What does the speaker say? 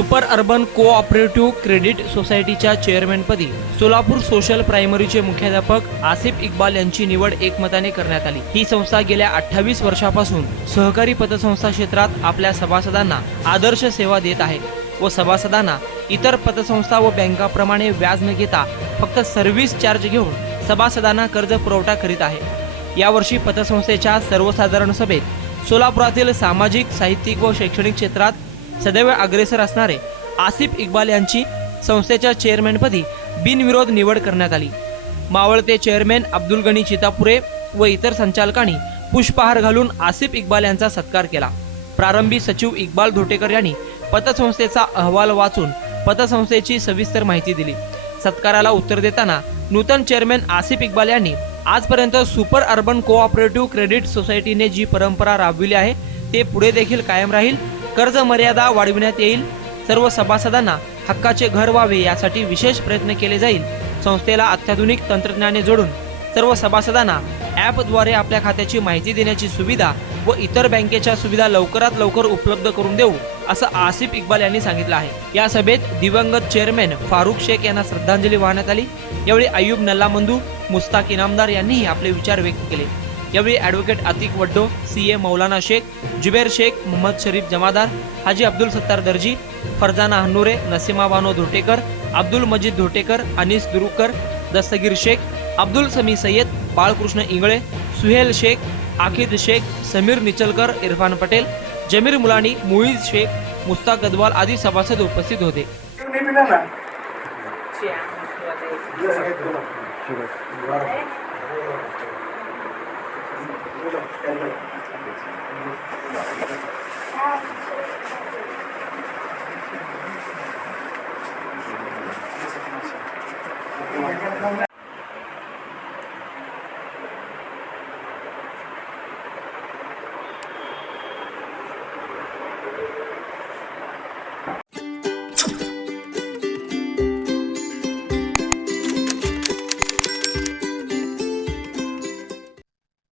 Super urban cooperative credit सोसायटीच्या चेअरमॅनपदी Solapur social प्रायमरीचे मुख्याध्यापक आसिफ इक्बाल यांची निवड एकमताने करण्यात आली। ही संस्था गेल्या 28 वर्षापासून सहकारी पतसंस्था क्षेत्रात आपल्या सभासदांना आदर्श सेवा देत आहे व सभासदांना इतर पतसंस्था व बँकाप्रमाणे व्याज न घेता फक्त सर्व्हिस चार्ज घेऊन सभासदांना कर्ज पुरवठा करीत आहे। यावर्षी पतसंस्थेच्या सर्वसाधारण सभेत सोलापुरातील सामाजिक, साहित्यिक व शैक्षणिक क्षेत्रात सदैव अग्रेसर असणारे आसिफ इक्बाल यांची संस्थेच्या चेअरमॅनपदी बिनविरोध निवड करण्यात आली। मावळते चेअरमॅन अब्दुल गनी चितापुरे व इतर संचालकांनी पुष्पहार घालून आसिफ इक्बाल यांचा सत्कार केला। प्रारंभी सचिव इक्बाल धोटेकर यांनी पतसंस्थेचा अहवाल वाचून पतसंस्थेची सविस्तर माहिती दिली। सत्काराला उत्तर देताना नूतन चेअरमॅन आसिफ इक्बाल यांनी आजपर्यंत सुपर अर्बन कोऑपरेटिव्ह क्रेडिट सोसायटीने जी परंपरा राबविली आहे ते पुढे देखील कायम राहील। कर्ज मर्यादा वाढविण्यात येईल। सर्व सभासदांना हक्काचे घर व्हावे यासाठी विशेष प्रयत्न केले जाईल। संस्थेला अत्याधुनिक तंत्रज्ञाने जोडून सर्व सभासदांना ॲपद्वारे आपल्या खात्याची माहिती देण्याची सुविधा व इतर बँकेच्या सुविधा लवकरात लवकर उपलब्ध करून देऊ असं आसिफ इक्बाल यांनी सांगितलं आहे। या सभेत दिवंगत चेअरमॅन फारुख शेख यांना श्रद्धांजली वाहण्यात आली। यावेळी अयूब नल्लामंदू, मुस्ताक इनामदार यांनीही आपले विचार व्यक्त केले। यावेळी ॲडव्होकेट अतिक वड्डो, सीए मौलाना शेख, जुबेर शेख, मोहम्मद शरीफ जमादार, हाजी अब्दुल सत्तार दर्जी, फरजाना हन्नुरे, नसीमा बानो धोटेकर, अब्दुल मजीद धोटेकर, अनीस दुरुकर, दस्तगीर शेख, अब्दुल समी सय्यद, बाळकृष्ण इंगळे, सुहेल शेख, आकिद शेख, समीर निचलकर, इरफान पटेल, जमीर मुलानी, मुईज शेख, मुस्ताक गदवाल आदी सभासद उपस्थित होते।